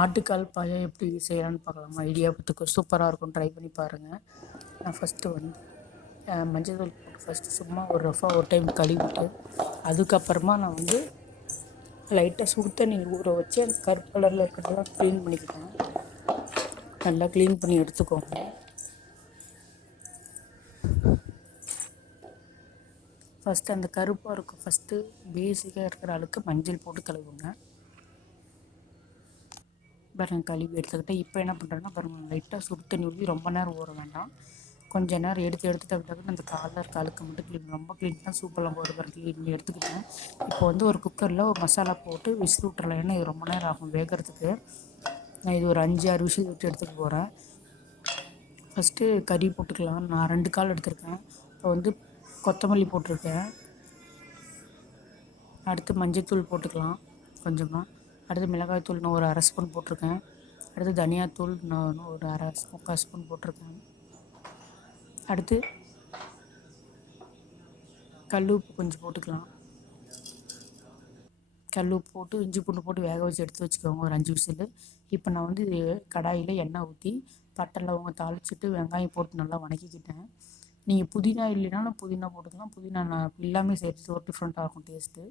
ஆட்டுக்கால் பாயா எப்படி செய்யலான்னு பார்க்கலாம். இடியாப்பத்துக்கு சூப்பராக இருக்கும். ட்ரை பண்ணி பாருங்கள் நான் ஃபஸ்ட்டு வந்து மஞ்சள் தூள் போட்டு ஃபஸ்ட்டு சும்மா ஒரு ரஃபாக ஒரு டைம் கழுவிட்டு அதுக்கப்புறமா நான் வந்து லைட்டாக சுடு தண்ணி ஊற வச்சு அந்த கருப்பு கலரில் இருக்கிறதெல்லாம் க்ளீன் பண்ணிக்கிட்டேன். நல்லா க்ளீன் பண்ணி எடுத்துக்கோங்க. ஃபஸ்ட்டு அந்த கருப்பாக இருக்கும். ஃபஸ்ட்டு பேசிக்காக இருக்கிற அளவுக்கு மஞ்சள் போட்டு கழுவுங்க. பாருங்கள் கழுவி எடுத்துக்கிட்டேன் இப்போ என்ன பண்ணுறேன்னா பாருங்கள் லைட்டாக சுடு தண்ணி ஊற்றி ரொம்ப நேரம் ஊற வேண்டாம். கொஞ்ச நேரம் எடுத்து எடுத்து டக்கு அந்த காலில் இருக்க அழுக்கு மட்டும் க்ளீன் ரொம்ப க்ளீன் தான் சூப்பரெலாம் போட்டு பாருங்க க்ளீன் எடுத்துக்கிட்டேன். இப்போ வந்து ஒரு குக்கரில் ஒரு மசாலா போட்டு விசில் விட்டுறலாம் ஏன்னா இது ரொம்ப நேரம் ஆகும் வேகிறதுக்கு. நான் இது ஒரு அஞ்சு ஆறு விசில் விட்டு எடுத்துக்க போகிறேன் ஃபஸ்ட்டு கறி போட்டுக்கலாம். நான் ரெண்டு கால் எடுத்திருக்கேன். இப்போ வந்து கொத்தமல்லி போட்டிருக்கேன். அடுத்து மஞ்சள்தூள் போட்டுக்கலாம் கொஞ்சமாக அடுத்து மிளகாய்த்தூள் நான் ஒரு அரை ஸ்பூன் போட்டிருக்கேன். அடுத்து தனியாத்தூள் நான் ஒரு அரை முக்கால் ஸ்பூன் போட்டிருக்கேன். அடுத்து கல் உப்பு கொஞ்சம் போட்டுக்கலாம். கல் உப்பு போட்டு இஞ்சி பூண்டு போட்டு வேக வச்சு எடுத்து வச்சுக்கோங்க ஒரு அஞ்சு விசில். இப்போ நான் வந்து கடாயில் எண்ணெய் ஊற்றி பட்டை லவங்க தாளிச்சிட்டு வெங்காயம் போட்டு நல்லா வதக்கிக்கிட்டேன் நீங்கள் புதினா இல்லைனாலும் புதினா போட்டுக்கலாம். புதினா நான் எல்லாமே சேர்த்து ஒரு டிஃப்ரெண்ட்டாக இருக்கும் டேஸ்ட்டு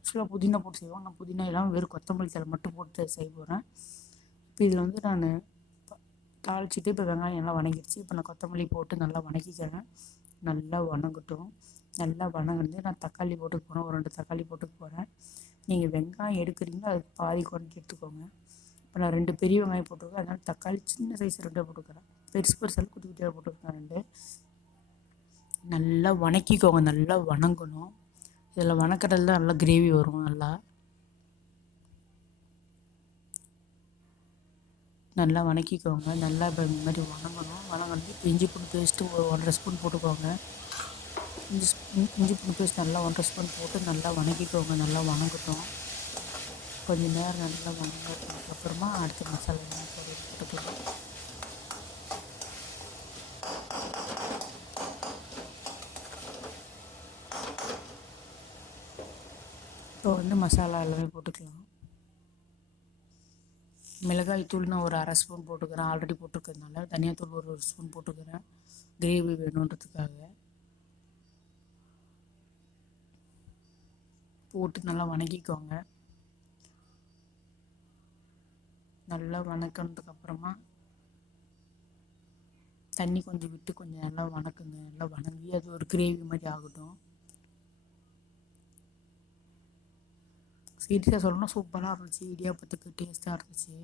ஆக்சுவலாக புதினா போட்டு செய்வோம் நான் புதினா இல்லாமல் வெறும் கொத்தமல்லி தழை மட்டும் போட்டு செய்ய போகிறேன் இப்போ இதில் வந்து நான் தாளிச்சிட்டு இப்போ வெங்காயம் எல்லாம் வணங்கிடுச்சு இப்போ நான் கொத்தமல்லி போட்டு நல்லா வணக்கிக்கிறேன். நல்லா வணங்கட்டும். நல்லா வணங்கினது நான் தக்காளி போட்டு போகிறேன் ஒரு ரெண்டு தக்காளி போட்டு போகிறேன் நீங்கள் வெங்காயம் எடுக்கிறீங்களோ அதுக்கு பாதி குறைஞ்சி எடுத்துக்கோங்க. இப்போ நான் ரெண்டு பெரிய வெங்காயம் போட்டுருக்கேன். அதனால் தக்காளி சின்ன சைஸ் ரெண்டாக போட்டுக்கிறேன். பெருசு பெருசாக குட்டி குட்டியாக போட்டுருக்கேன் ரெண்டு. நல்லா வணக்கிக்கோங்க. நல்லா வணங்கணும். இதில் வணக்கறதுல தான் நல்லா கிரேவி வரும் நல்லா. நல்லா வணக்கிக்கோங்க. நல்லா இப்போ இந்த மாதிரி வணங்கணும். வணங்கினது இப்போ இஞ்சி பூண்டு பேஸ்ட்டு ஒரு ஒன்றரை ஸ்பூன் போட்டுக்கோங்க. இஞ்சி ஸ்பூன் இஞ்சி பூண்டு பேஸ்ட் நல்லா ஒன்றரை ஸ்பூன் போட்டு நல்லா வணக்கிக்கோங்க. நல்லா வணங்கட்டும். கொஞ்சம் நேரம் நல்லா வணங்கினதுக்கப்புறமா அடுத்த மசாலா போட்டுக்கலாம் இப்போ வந்து மசாலா எல்லாமே போட்டுக்கலாம். மிளகாய் தூள் நான் ஒரு அரை ஸ்பூன் போட்டுக்கிறேன். ஆல்ரெடி போட்டிருக்கிறதுனால தனியாத்தூள் ஒரு ஒரு ஸ்பூன் போட்டுக்கிறேன். கிரேவி வேணுன்றதுக்காக. போட்டு நல்லா வணக்கிக்கோங்க. நல்லா வணக்கினதுக்கு அப்புறமா தண்ணி கொஞ்சம் விட்டு கொஞ்சம் நல்லா வணக்குங்க. நல்லா வணங்கி அது ஒரு கிரேவி மாதிரி ஆகட்டும். ஸ்வீட்ஸாக சொல்லணும் சூப்பராக இருந்துச்சு. இடியாப்பத்துக்கு டேஸ்ட்டாக இருந்துச்சு.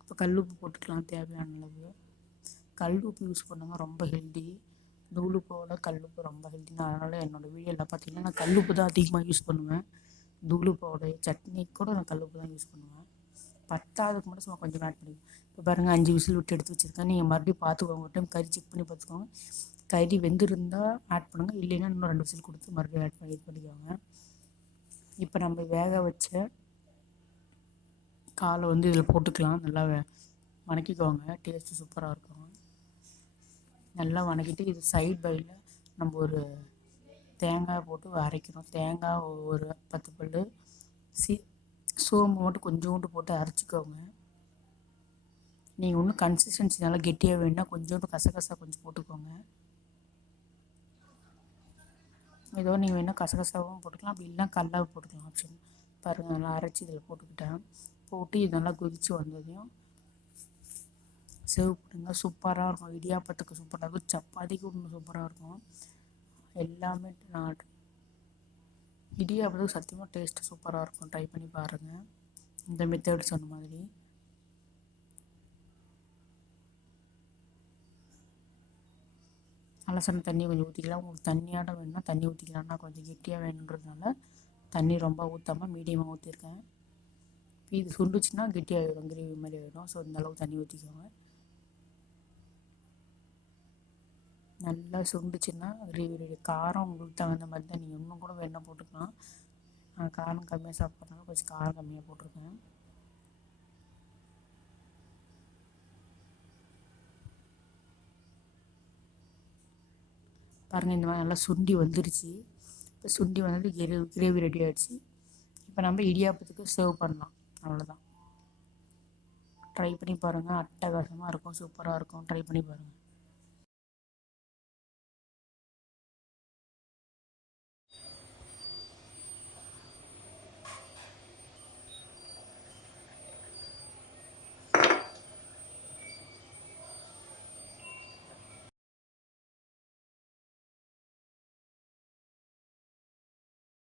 இப்போ கல் உப்பு போட்டுக்கலாம். தேவையான அளவு. கல் உப்பு யூஸ் பண்ணுங்க. ரொம்ப ஹெல்தி தூளுப்போட கல் உப்பு ரொம்ப ஹெல்தி அதனால் என்னோடய வீடியோவில் பார்த்தீங்கன்னா நான் கல் உப்பு தான் அதிகமாக யூஸ் பண்ணுவேன். தூளுப்போட சட்னி கூட நான் கல் உப்பு தான் யூஸ் பண்ணுவேன். பத்தாவதுக்கு மட்டும் சும்மா கொஞ்சம் ஆட் பண்ணிக்குவேன் இப்போ பாருங்கள் அஞ்சு விசில் விட்டு எடுத்து வச்சுருக்கேன். நீங்கள் மறுபடியும் பார்த்துக்கோங்க ஒரு டைம் கறி செக் பண்ணி பார்த்துக்கோங்க கறி வெந்திருந்தால் ஆட் பண்ணுங்கள் இல்லைன்னா இன்னும் ரெண்டு விசில் கொடுத்து மறுபடியும் ஆட் பண்ணி இது பண்ணிக்கோங்க. இப்போ நம்ம வேக வச்ச காலை வந்து இதில் போட்டுக்கலாம். நல்லா வே- வணக்கிக்கோங்க. டேஸ்ட்டு சூப்பராக இருக்கும். நல்லா வணக்கிட்டு இது சைட் பையில் நம்ம ஒரு தேங்காய் போட்டு அரைக்கணும் தேங்காய் ஒரு பத்து பல் சி சோம்பு மட்டும் கொஞ்சோண்டு போட்டு அரைச்சிக்கோங்க. நீங்கள் இன்னும் கன்சிஸ்டன்சி நல்லா கெட்டியாக வேணும்னா கொஞ்சோண்டு கசகசா கொஞ்சம் போட்டுக்கோங்க. ஏதோ நீங்கள் வேணால் கசகசாவும் போட்டுக்கலாம். அப்படி இல்லைனா கல்லாவை போட்டுக்கலாம். ஆப்ஷன். பாருங்கள் நல்லா அரைச்சி இதில் போட்டுக்கிட்டேன். போட்டு இது நல்லா கொதித்து வந்ததையும் சேவ் பண்ணுங்க. சூப்பராக இருக்கும். இடியாப்பத்துக்கு சூப்பராக இருக்கும். சப்பாத்திக்கு இன்னும் சூப்பராக இருக்கும். எல்லாமே நான் இடியாப்பத்துக்கு சத்தியமாக டேஸ்ட்டு சூப்பராக இருக்கும். ட்ரை பண்ணி பாருங்கள் இந்த மெத்தட் சொன்ன மாதிரி. அலசன தண்ணி கொஞ்சம் ஊற்றிக்கலாம் உங்களுக்கு தண்ணியாட வேணும்னா தண்ணி ஊற்றிக்கலாம்னா கொஞ்சம் கெட்டியாக வேணுன்றதுனால தண்ணி ரொம்ப ஊற்றாமல் மீடியமாக ஊற்றிருக்கேன் இது சுண்டுச்சுன்னா கெட்டியாகிடும் கிரேவி மாதிரி ஆகிடும் ஸோ இந்தளவுக்கு தண்ணி ஊற்றிக்கோங்க நல்லா சுண்டுச்சுன்னா கிரேவி ரெடி காரம் உங்களுக்கு தகுந்த மாதிரி தான். நீங்கள் இன்னும் கூட வேணால் போட்டுக்கலாம். நான் காரம் கம்மியாக சாப்பிட்றதுனால கொஞ்சம் காரம் கம்மியாக போட்டிருக்கேன். பாருங்கள் இந்த மாதிரி நல்லா சுண்டி வந்துருச்சு. இப்போ சுண்டி வந்தது கிரேவி கிரேவி ரெடி ஆகிடுச்சு இப்போ நம்ம இடியாப்பத்துக்கு சர்வ் பண்ணலாம். அவ்வளோதான் ட்ரை பண்ணி பாருங்கள் அட்டகாசமாக இருக்கும். சூப்பராக இருக்கும். ட்ரை பண்ணி பாருங்கள்